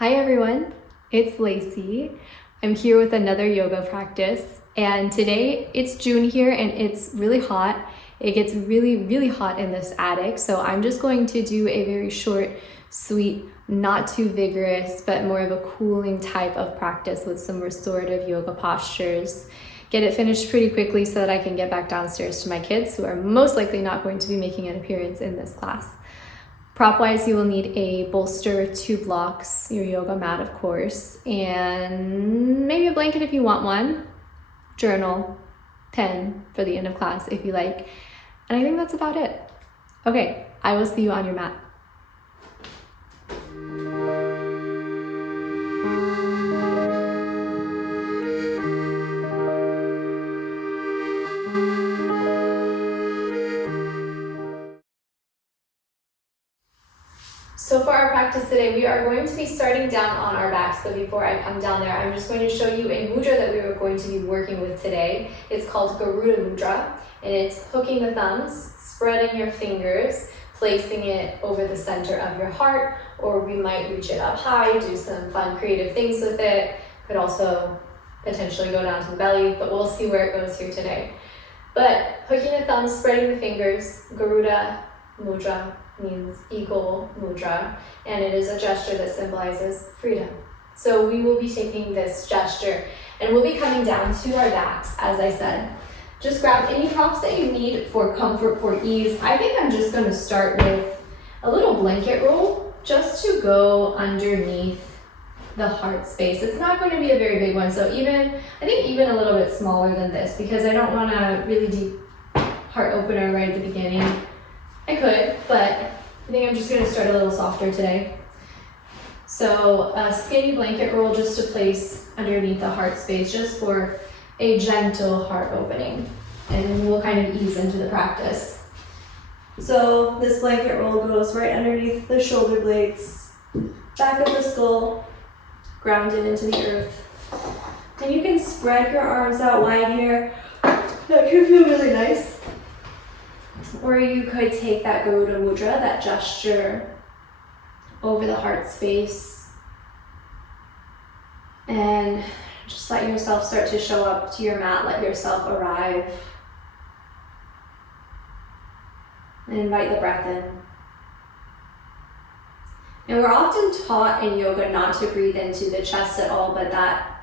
Hi everyone, it's Lacey. I'm here with another yoga practice, and today it's June here and it's really hot. It gets really hot in this attic, so I'm just going to do a very short, sweet, not too vigorous, but more of a cooling type of practice with some restorative yoga postures. Get it finished pretty quickly so that I can get back downstairs to my kids, who are most likely not going to be making an appearance in this class. Prop-wise, you will need a bolster, 2 blocks, your yoga mat, of course, and maybe a blanket if you want one, journal, pen for the end of class if you like, and I think that's about it. Okay, I will see you on your mat. So for our practice today, we are going to be starting down on our backs, but before I come down there, I'm just going to show you a mudra that we are going to be working with today. It's called Garuda Mudra, and it's hooking the thumbs, spreading your fingers, placing it over the center of your heart, or we might reach it up high, do some fun creative things with it. Could also potentially go down to the belly, but we'll see where it goes here today. But hooking the thumbs, spreading the fingers, Garuda Mudra means eagle mudra, and it is a gesture that symbolizes freedom. So we will be taking this gesture and we'll be coming down to our backs, as I said. Just grab any props that you need for comfort, for ease. I think I'm just going to start with a little blanket roll just to go underneath the heart space. It's not going to be a very big one, so I think even a little bit smaller than this, because I don't want a really deep heart opener right at the beginning. I could, but I think I'm just going to start a little softer today. So a skinny blanket roll just to place underneath the heart space, just for a gentle heart opening. And we'll kind of ease into the practice. So this blanket roll goes right underneath the shoulder blades, back of the skull, grounded into the earth. And you can spread your arms out wide here. That can feel really nice. Or you could take that Garuda Mudra, that gesture, over the heart space and just let yourself start to show up to your mat, let yourself arrive. And invite the breath in. And we're often taught in yoga not to breathe into the chest at all, but that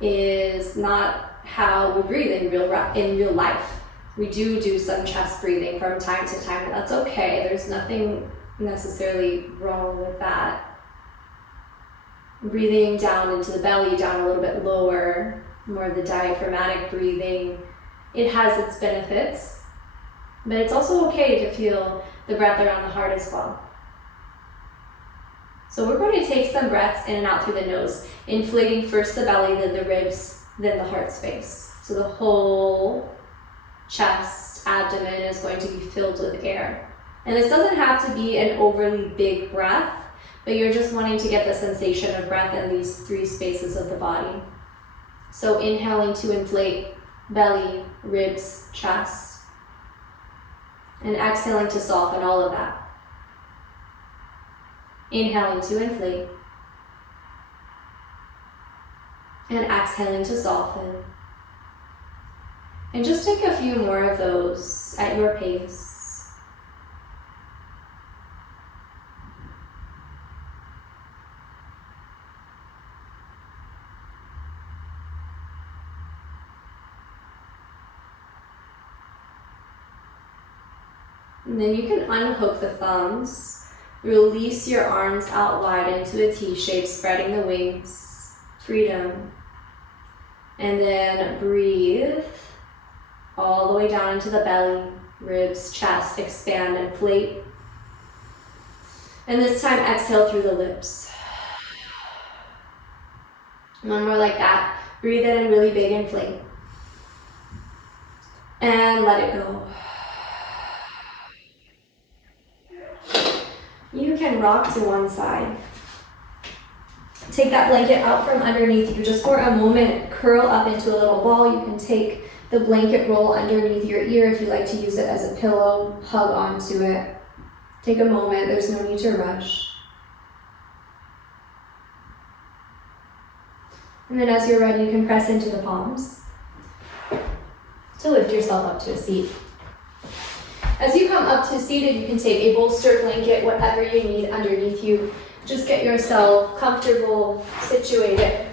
is not how we breathe in real life. We do some chest breathing from time to time, and that's okay. There's nothing necessarily wrong with that. Breathing down into the belly, down a little bit lower, more of the diaphragmatic breathing. It has its benefits, but it's also okay to feel the breath around the heart as well. So we're going to take some breaths in and out through the nose, inflating first the belly, then the ribs, then the heart space. So the whole chest, abdomen is going to be filled with air. And this doesn't have to be an overly big breath, but you're just wanting to get the sensation of breath in these 3 spaces of the body. So inhaling to inflate belly, ribs, chest, and exhaling to soften all of that. Inhaling to inflate, and exhaling to soften. And just take a few more of those at your pace. And then you can unhook the thumbs, release your arms out wide into a T shape, spreading the wings, freedom. And then breathe all the way down into the belly, ribs, chest, expand, inflate. And this time exhale through the lips. One more like that. Breathe in and really big inflate. And let it go. You can rock to one side. Take that blanket out from underneath you just for a moment. Curl up into a little ball. You can take the blanket roll underneath your ear if you like to use it as a pillow. Hug onto it. Take a moment. There's no need to rush. And then as you're ready, you can press into the palms to lift yourself up to a seat. As you come up to seated, you can take a bolster, blanket, whatever you need underneath you. Just get yourself comfortable, situated.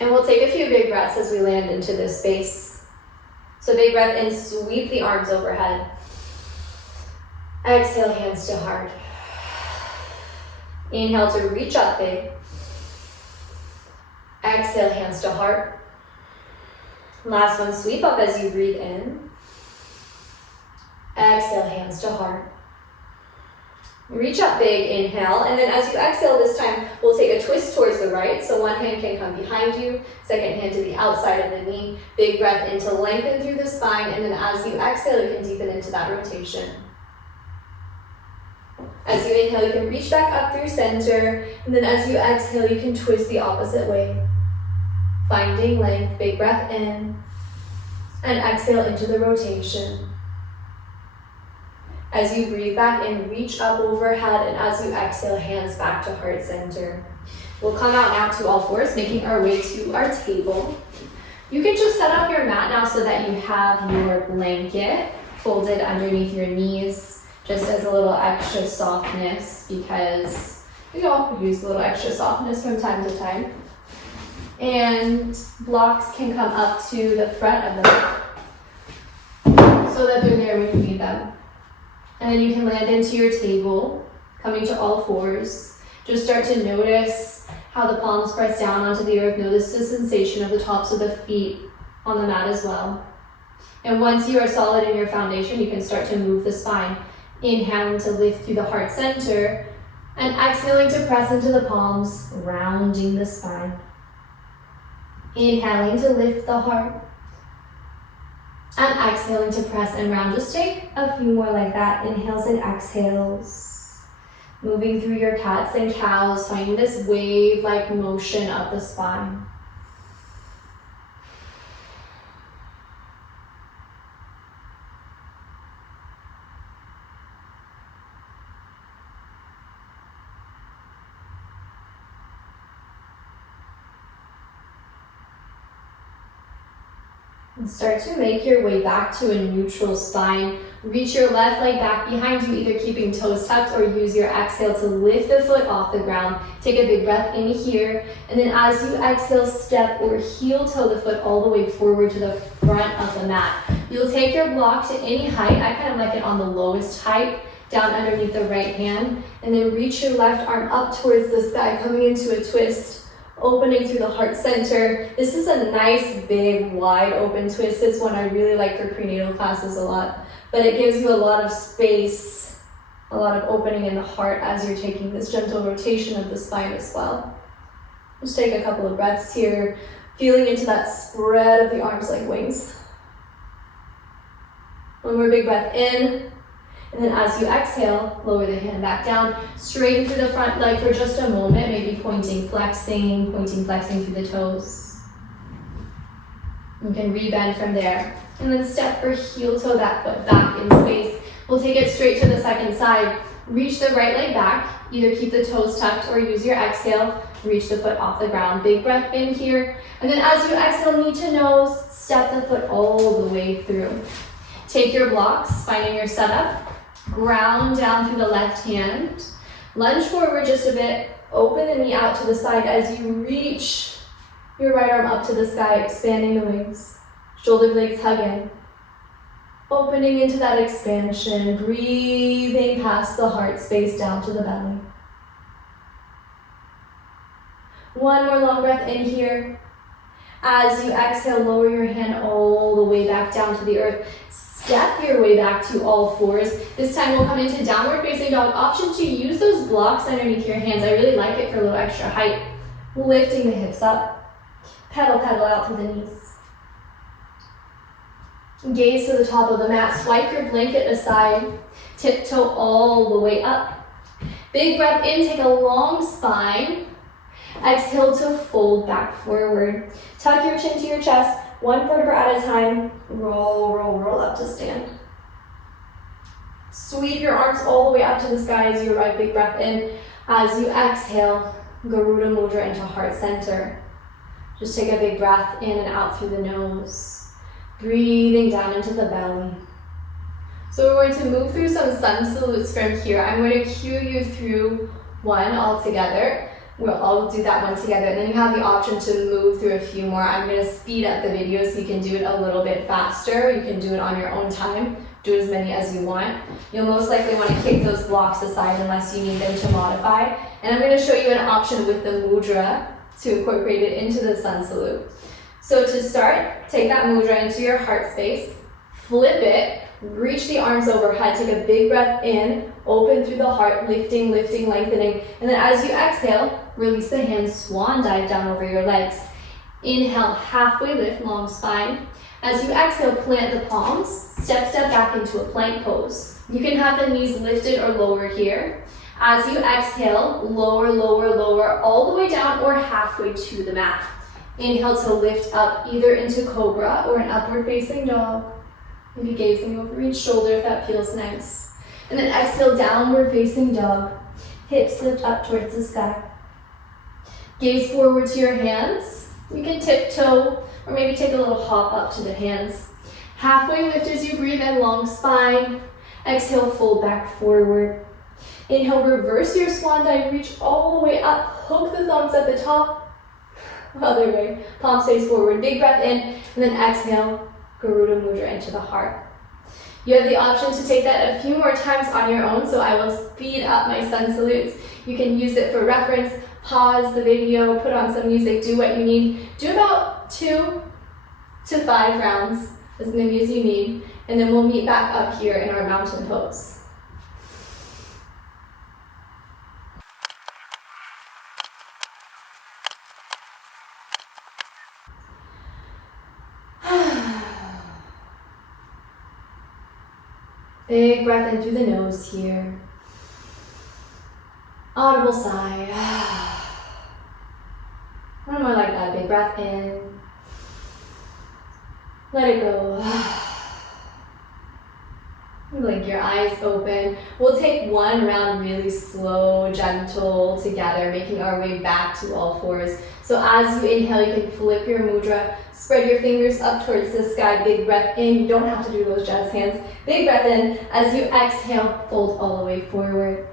And we'll take a few big breaths as we land into this space. So big breath in, sweep the arms overhead. Exhale, hands to heart. Inhale to reach up big. Exhale, hands to heart. Last one, sweep up as you breathe in. Exhale, hands to heart. Reach up big, inhale, and then as you exhale this time, we'll take a twist towards the right. So one hand can come behind you, second hand to the outside of the knee. Big breath in to lengthen through the spine, and then as you exhale, you can deepen into that rotation. As you inhale, you can reach back up through center, and then as you exhale, you can twist the opposite way. Finding length, big breath in, and exhale into the rotation. As you breathe back in, reach up overhead, and as you exhale, hands back to heart center. We'll come out now to all fours, making our way to our table. You can just set up your mat now so that you have your blanket folded underneath your knees, just as a little extra softness, because we all use a little extra softness from time to time. And blocks can come up to the front of the mat so that they're there when you need them. And then you can land into your table, coming to all fours. Just start to notice how the palms press down onto the earth. Notice the sensation of the tops of the feet on the mat as well. And once you are solid in your foundation, you can start to move the spine. Inhaling to lift through the heart center, and exhaling to press into the palms, rounding the spine. Inhaling to lift the heart, and exhaling to press and round. Just take a few more like that. Inhales and exhales. Moving through your cats and cows, finding this wave-like motion up the spine. And start to make your way back to a neutral spine. Reach your left leg back behind you, either keeping toes tucked or use your exhale to lift the foot off the ground. Take a big breath in here, and then as you exhale, step or heel toe the foot all the way forward to the front of the mat. You'll take your block to any height. I kind of like it on the lowest height, down underneath the right hand, and then reach your left arm up towards the sky, coming into a twist. Opening through the heart center. This is a nice, big, wide open twist. It's one I really like for prenatal classes a lot, but it gives you a lot of space, a lot of opening in the heart as you're taking this gentle rotation of the spine as well. Just take a couple of breaths here, feeling into that spread of the arms like wings. One more big breath in. And then as you exhale, lower the hand back down, straighten through the front leg for just a moment, maybe pointing, flexing through the toes. You can rebend from there. And then step or heel toe that foot back in space. We'll take it straight to the second side. Reach the right leg back, either keep the toes tucked or use your exhale, reach the foot off the ground. Big breath in here. And then as you exhale, knee to nose, step the foot all the way through. Take your blocks, finding your setup. Ground down through the left hand. Lunge forward just a bit. Open the knee out to the side as you reach your right arm up to the sky, expanding the wings. Shoulder blades hug in. Opening into that expansion. Breathing past the heart space down to the belly. One more long breath in here. As you exhale, lower your hand all the way back down to the earth. Step your way back to all fours. This time we'll come into downward facing dog. Option to use those blocks underneath your hands. I really like it for a little extra height. Lifting the hips up. Pedal out to the knees. Gaze to the top of the mat. Swipe your blanket aside. Tiptoe all the way up. Big breath in. Take a long spine. Exhale to fold back forward. Tuck your chin to your chest. One vertebra at a time. Roll, roll, roll up to stand. Sweep your arms all the way up to the sky as you arrive. Big breath in. As you exhale, Garuda Mudra into heart center. Just take a big breath in and out through the nose. Breathing down into the belly. So we're going to move through some sun salutes from here. I'm going to cue you through one all together. We'll all do that one together, and then you have the option to move through a few more. I'm going to speed up the video so you can do it a little bit faster. You can do it on your own time. Do as many as you want. You'll most likely want to kick those blocks aside unless you need them to modify. And I'm going to show you an option with the mudra to incorporate it into the sun salute. So to start, take that mudra into your heart space, flip it, reach the arms overhead, take a big breath in, open through the heart, lifting, lifting, lengthening. And then as you exhale, release the hands, swan dive down over your legs. Inhale, halfway lift, long spine. As you exhale, plant the palms, step back into a plank pose. You can have the knees lifted or lowered here. As you exhale, lower, lower, lower, all the way down or halfway to the mat. Inhale to lift up either into cobra or an upward facing dog. Maybe gazing over each shoulder if that feels nice. And then exhale, downward facing dog. Hips lift up towards the sky. Gaze forward to your hands. You can tiptoe or maybe take a little hop up to the hands. Halfway lift as you breathe in, long spine. Exhale, fold back forward. Inhale, reverse your swan dive, reach all the way up. Hook the thumbs at the top. Other way, palms face forward. Big breath in, and then exhale, Garuda Mudra into the heart. You have the option to take that a few more times on your own, so I will speed up my sun salutes. You can use it for reference, pause the video, put on some music, do what you need. Do about 2 to 5 rounds, as many as you need, and then we'll meet back up here in our mountain pose. Big breath in through the nose here. Audible sigh. One more like that. Big breath in. Let it go. Blink your eyes open. We'll take one round really slow, gentle together, making our way back to all fours. So as you inhale, you can flip your mudra, spread your fingers up towards the sky, big breath in. You don't have to do those jazz hands. Big breath in. As you exhale, fold all the way forward.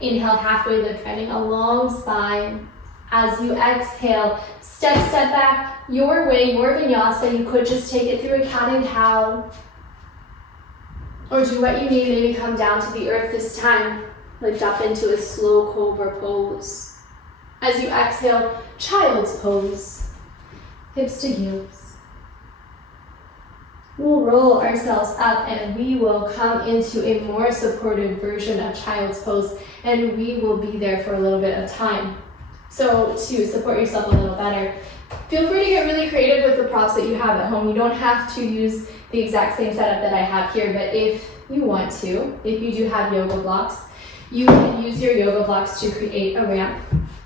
Inhale, halfway lift, finding a long spine. As you exhale, step back, your way, your vinyasa. You could just take it through a cat and cow. Or do what you need, maybe come down to the earth this time. Lift up into a slow cobra pose. As you exhale, child's pose. Hips to heels. We'll roll ourselves up and we will come into a more supported version of child's pose, and we will be there for a little bit of time. So to support yourself a little better, feel free to get really creative with the props that you have at home. You don't have to use the exact same setup that I have here, but if you want to, if you do have yoga blocks, you can use your yoga blocks to create a ramp.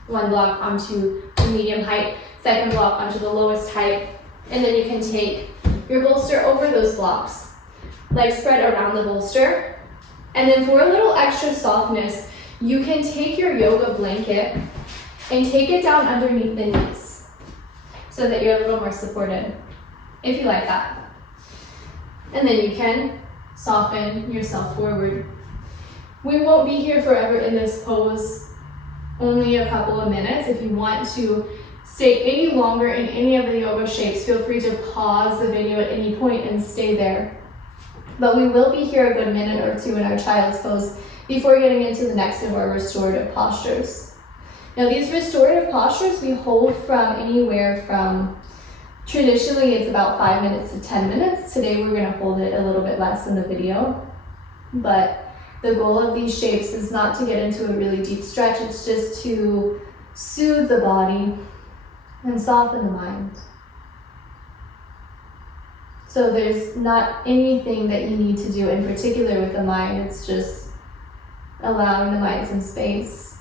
One block onto the medium height, second block onto the lowest height, and then you can take your bolster over those blocks. Legs spread around the bolster. And then for a little extra softness, you can take your yoga blanket and take it down underneath the knees so that you're a little more supported, if you like that. And then you can soften yourself forward. We won't be here forever in this pose, only a couple of minutes. If you want to stay any longer in any of the yoga shapes, feel free to pause the video at any point and stay there. But we will be here a good minute or two in our child's pose before getting into the next of our restorative postures. Now these restorative postures we hold from anywhere from, traditionally it's about 5 minutes to 10 minutes. Today we're going to hold it a little bit less in the video. But the goal of these shapes is not to get into a really deep stretch, it's just to soothe the body and soften the mind. So there's not anything that you need to do in particular with the mind, it's just allowing the mind some space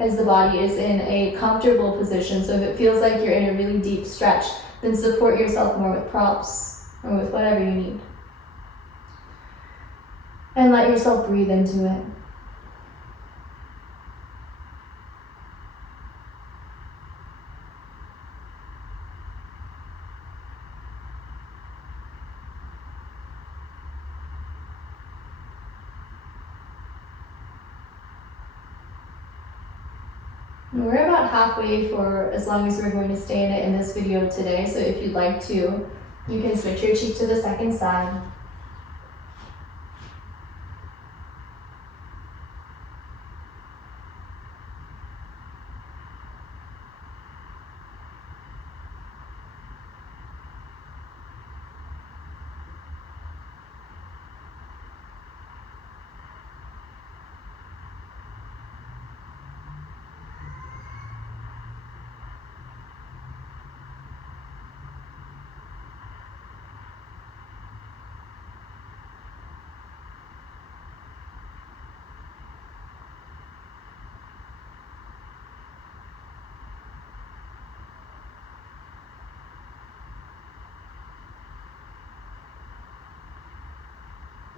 as the body is in a comfortable position. So if it feels like you're in a really deep stretch, then support yourself more with props or with whatever you need. And let yourself breathe into it. We're about halfway for as long as we're going to stay in it in this video today, so if you'd like to, you can switch your cheek to the second side.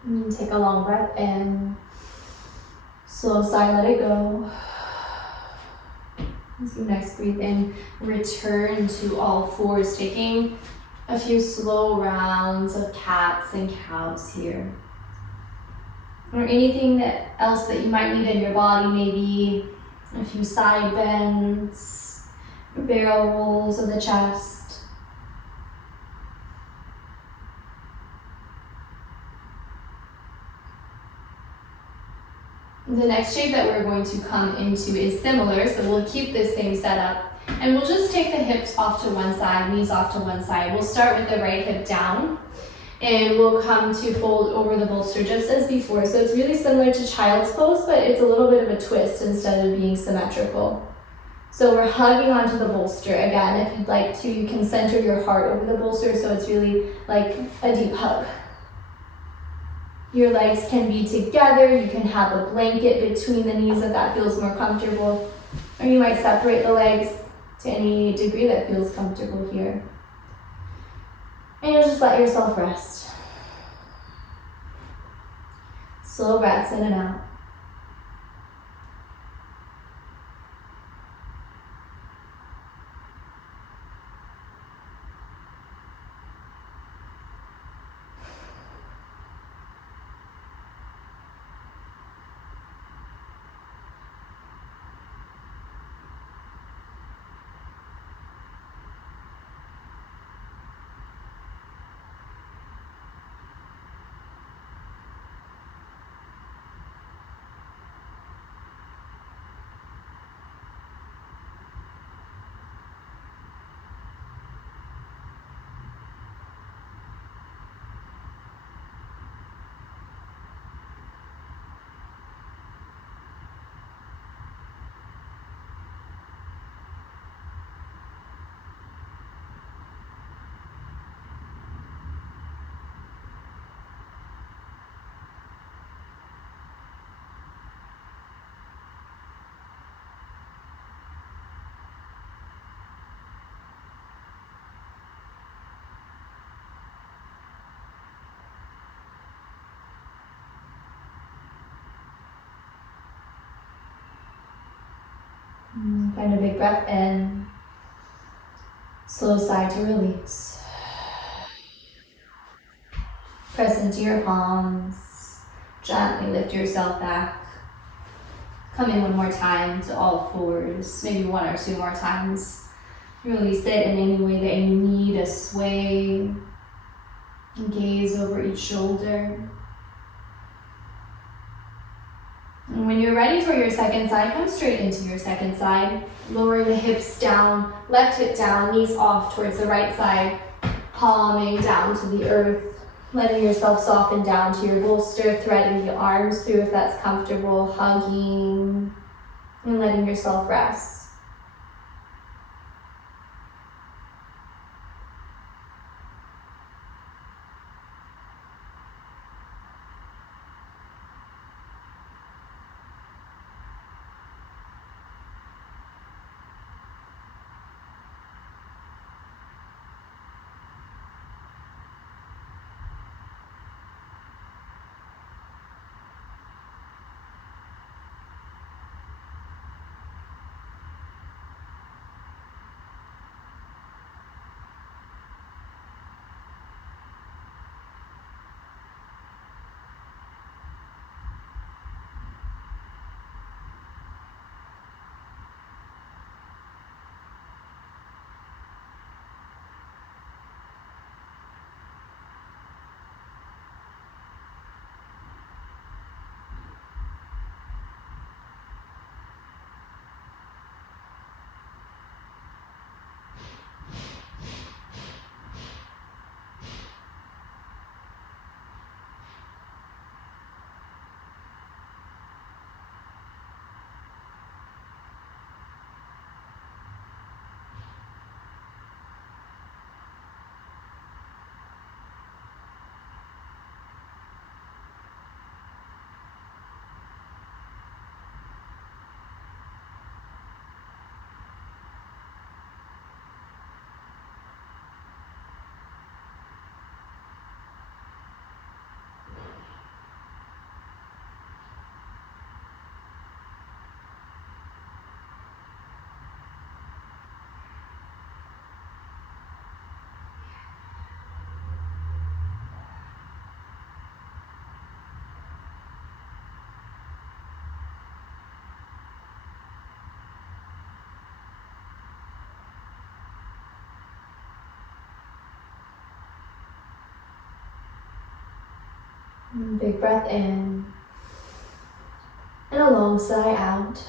And take a long breath in. Slow sigh, let it go. As you next breathe in, return to all fours, taking a few slow rounds of cats and cows here. Or anything else that you might need in your body, maybe a few side bends, barrel rolls of the chest. The next shape that we're going to come into is similar, so we'll keep this same setup. And we'll just take the hips off to one side, knees off to one side. We'll start with the right hip down, and we'll come to fold over the bolster just as before. So it's really similar to child's pose, but it's a little bit of a twist instead of being symmetrical. So we're hugging onto the bolster. Again, if you'd like to, you can center your heart over the bolster so it's really like a deep hug. Your legs can be together. You can have a blanket between the knees if that feels more comfortable. Or you might separate the legs to any degree that feels comfortable here. And you'll just let yourself rest. Slow breaths in and out. Find a big breath in. Slow sigh to release. Press into your palms. Gently lift yourself back. Come in one more time to all fours, maybe one or two more times. Really sit in any way that you need, a sway. Gaze over each shoulder. And when you're ready for your second side, come straight into your second side. Lowering the hips down, left hip down, knees off towards the right side, palming down to the earth, letting yourself soften down to your bolster, threading the arms through if that's comfortable, hugging, and letting yourself rest. Big breath in. And a long sigh out.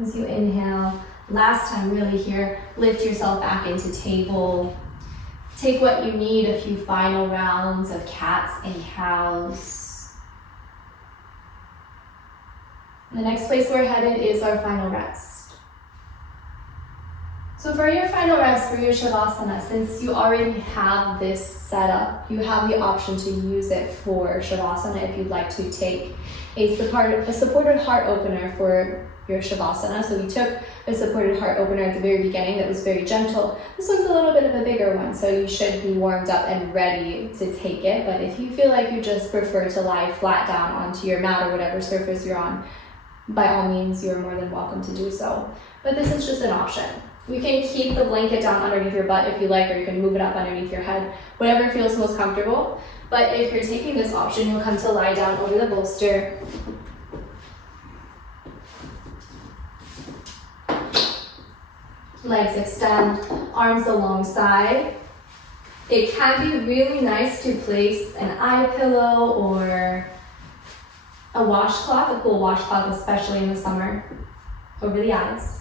As you inhale, last time really here, lift yourself back into table. Take what you need, a few final rounds of cats and cows. The next place we're headed is our final rest. So for your final rest, for your Shavasana, since you already have this set up, you have the option to use it for Shavasana if you'd like to take a supported heart opener for your Shavasana. So we took a supported heart opener at the very beginning that was very gentle. This one's a little bit of a bigger one, so you should be warmed up and ready to take it. But if you feel like you just prefer to lie flat down onto your mat or whatever surface you're on, by all means, you're more than welcome to do so. But this is just an option. You can keep the blanket down underneath your butt if you like, or you can move it up underneath your head, whatever feels most comfortable. But if you're taking this option, you'll come to lie down over the bolster. Legs extend, arms alongside. It can be really nice to place an eye pillow or a washcloth, a cool washcloth, especially in the summer, over the eyes.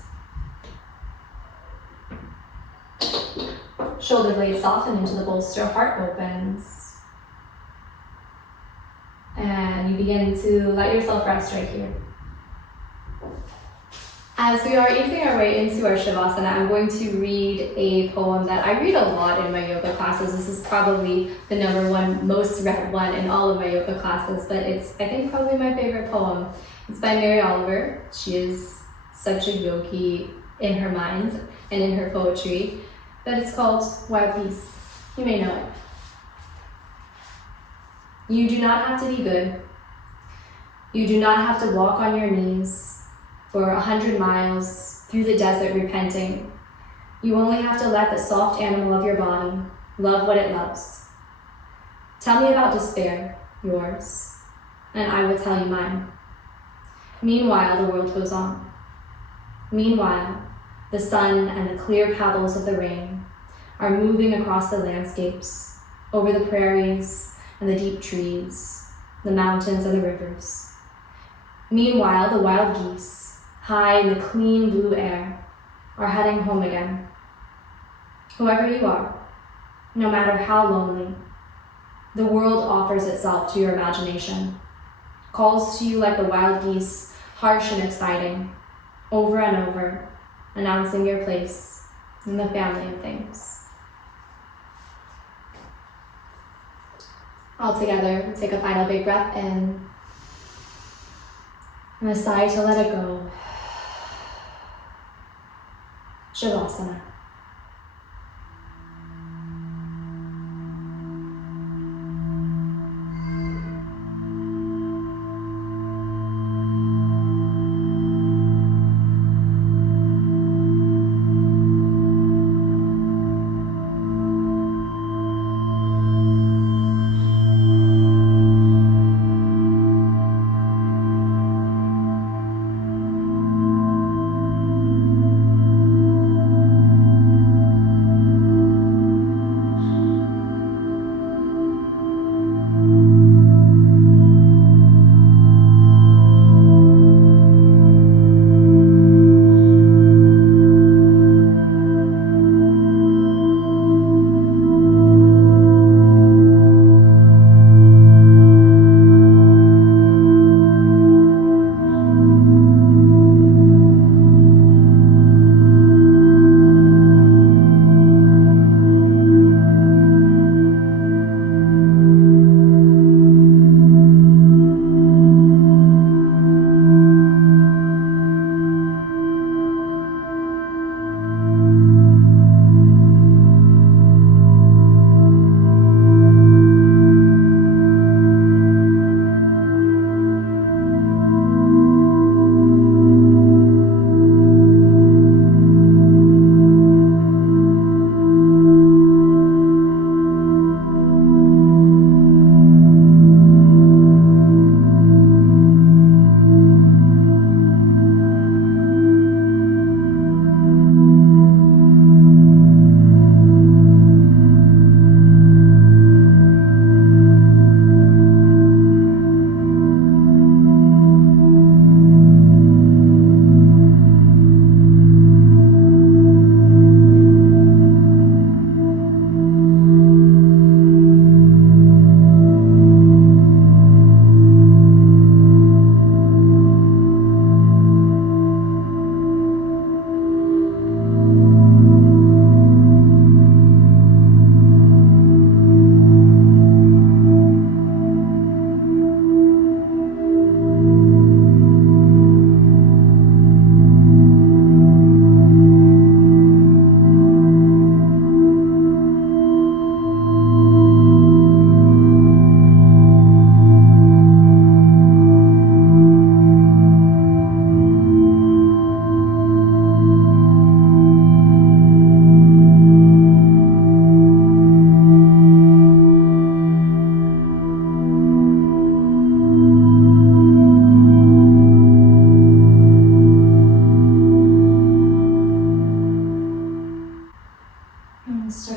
Shoulder blades soften into the bolster, heart opens. And you begin to let yourself rest right here. As we are easing our way into our Shavasana, I'm going to read a poem that I read a lot in my yoga classes. This is probably the #1 most read one in all of my yoga classes, but it's, I think, probably my favorite poem. It's by Mary Oliver. She is such a yogi in her mind and in her poetry, but it's called Wild Geese. You may know it. You do not have to be good. You do not have to walk on your knees for 100 miles through the desert repenting. You only have to let the soft animal of your body love what it loves. Tell me about despair, yours, and I will tell you mine. Meanwhile, the world goes on. Meanwhile, the sun and the clear pebbles of the rain are moving across the landscapes, over the prairies and the deep trees, the mountains and the rivers. Meanwhile, the wild geese, high in the clean blue air, are heading home again. Whoever you are, no matter how lonely, the world offers itself to your imagination, calls to you like the wild geese, harsh and exciting, over and over, announcing your place in the family of things. All together, take a final big breath in, and a sigh to let it go. Shavasana.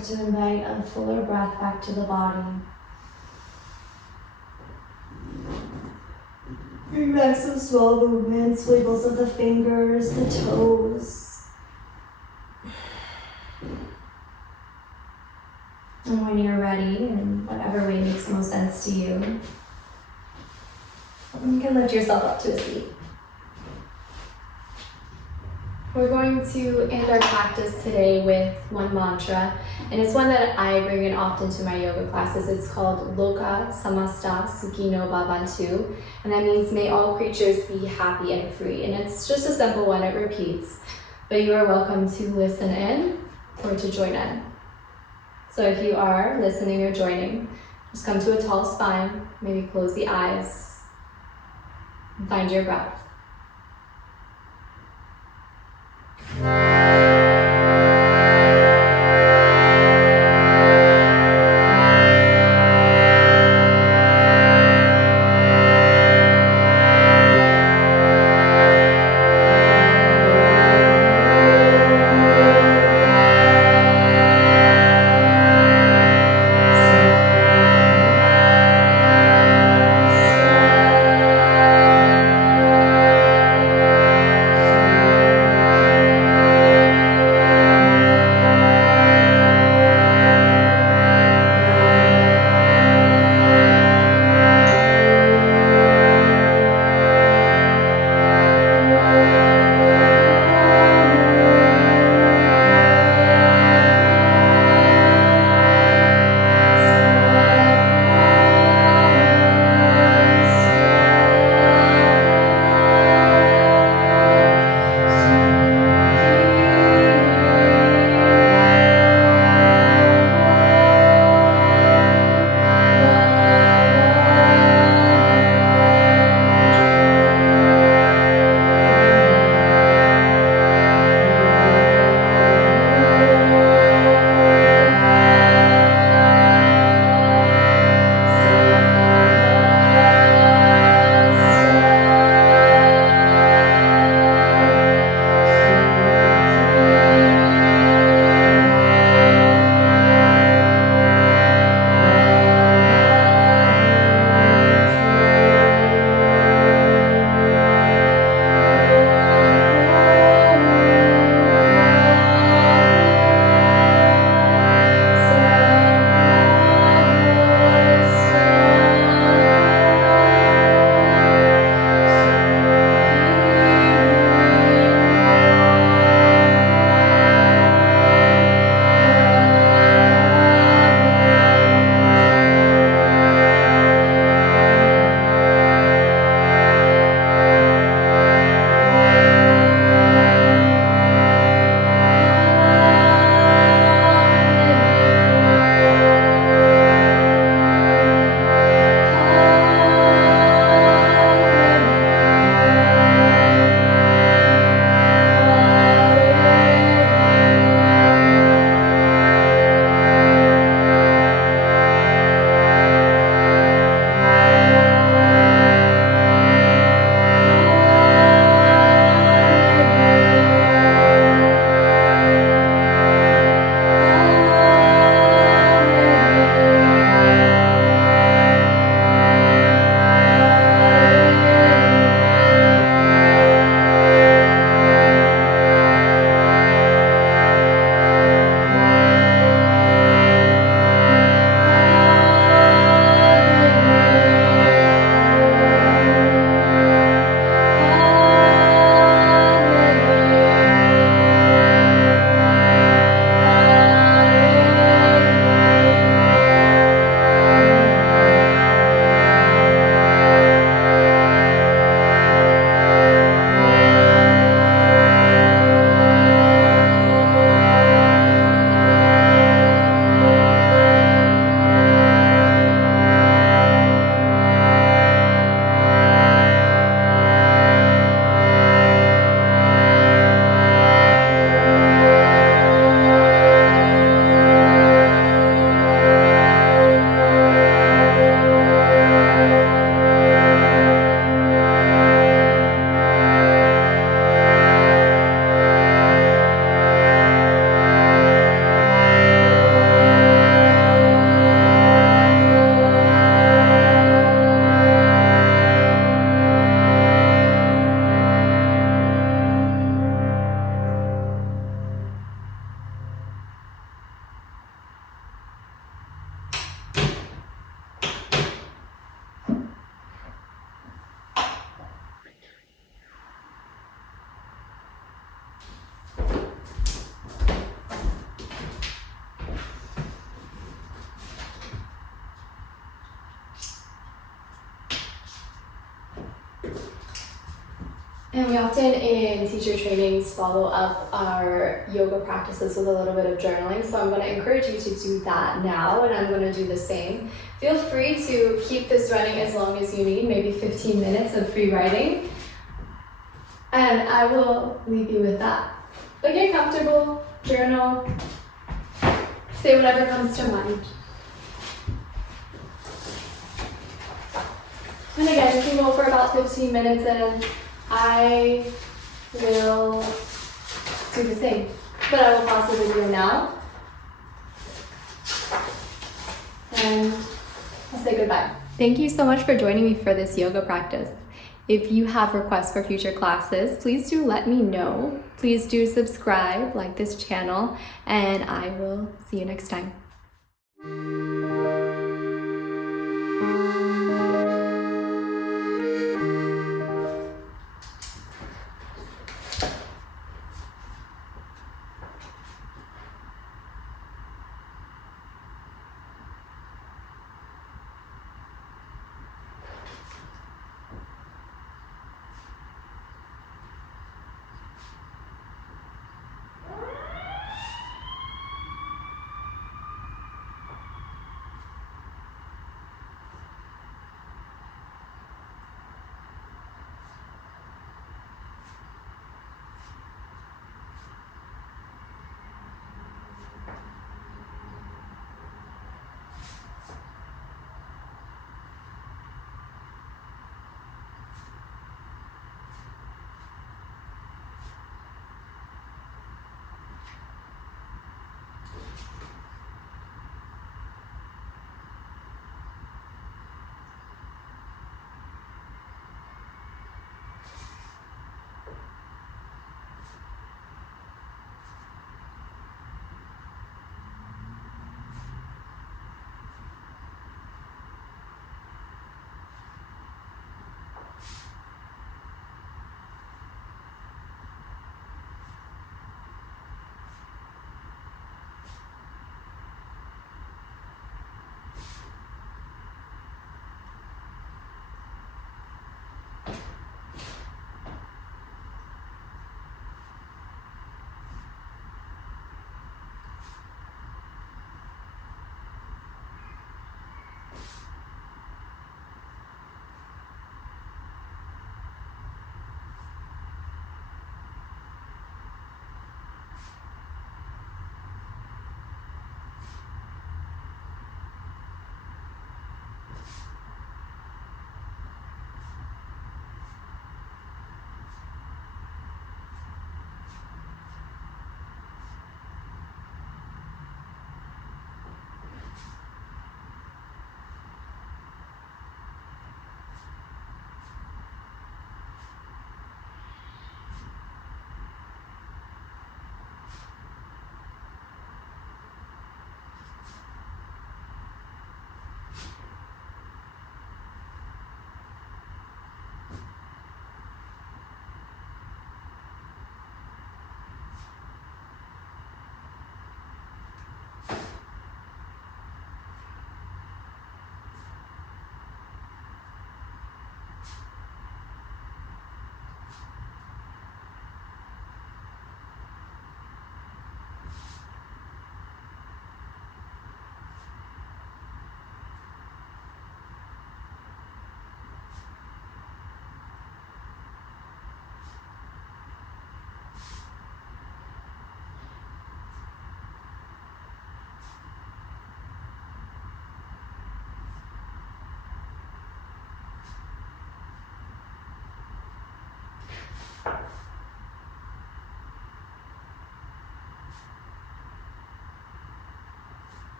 start to invite a fuller breath back to the body. Bring back some small movements, wiggles of the fingers, the toes. And when you're ready, in whatever way makes most sense to you, you can lift yourself up to a seat. We're going to end our practice today with one mantra, and it's one that I bring in often to my yoga classes. It's called Loka Samasta Sukhi no Bhavantu, and that means may all creatures be happy and free. And it's just a simple one, it repeats, but you are welcome to listen in or to join in. So if you are listening or joining, just come to a tall spine, maybe close the eyes, and find your breath. And we often in teacher trainings follow up our yoga practices with a little bit of journaling. So I'm going to encourage you to do that now, and I'm going to do the same. Feel free to keep this running as long as you need, maybe 15 minutes of free writing. And I will leave you with that. But get comfortable, journal, say whatever comes to mind. And again, you can go for about 15 minutes and I will do the same. But I will pause the video now. And I'll say goodbye. Thank you so much for joining me for this yoga practice. If you have requests for future classes, please do let me know. Please do subscribe, like this channel, and I will see you next time.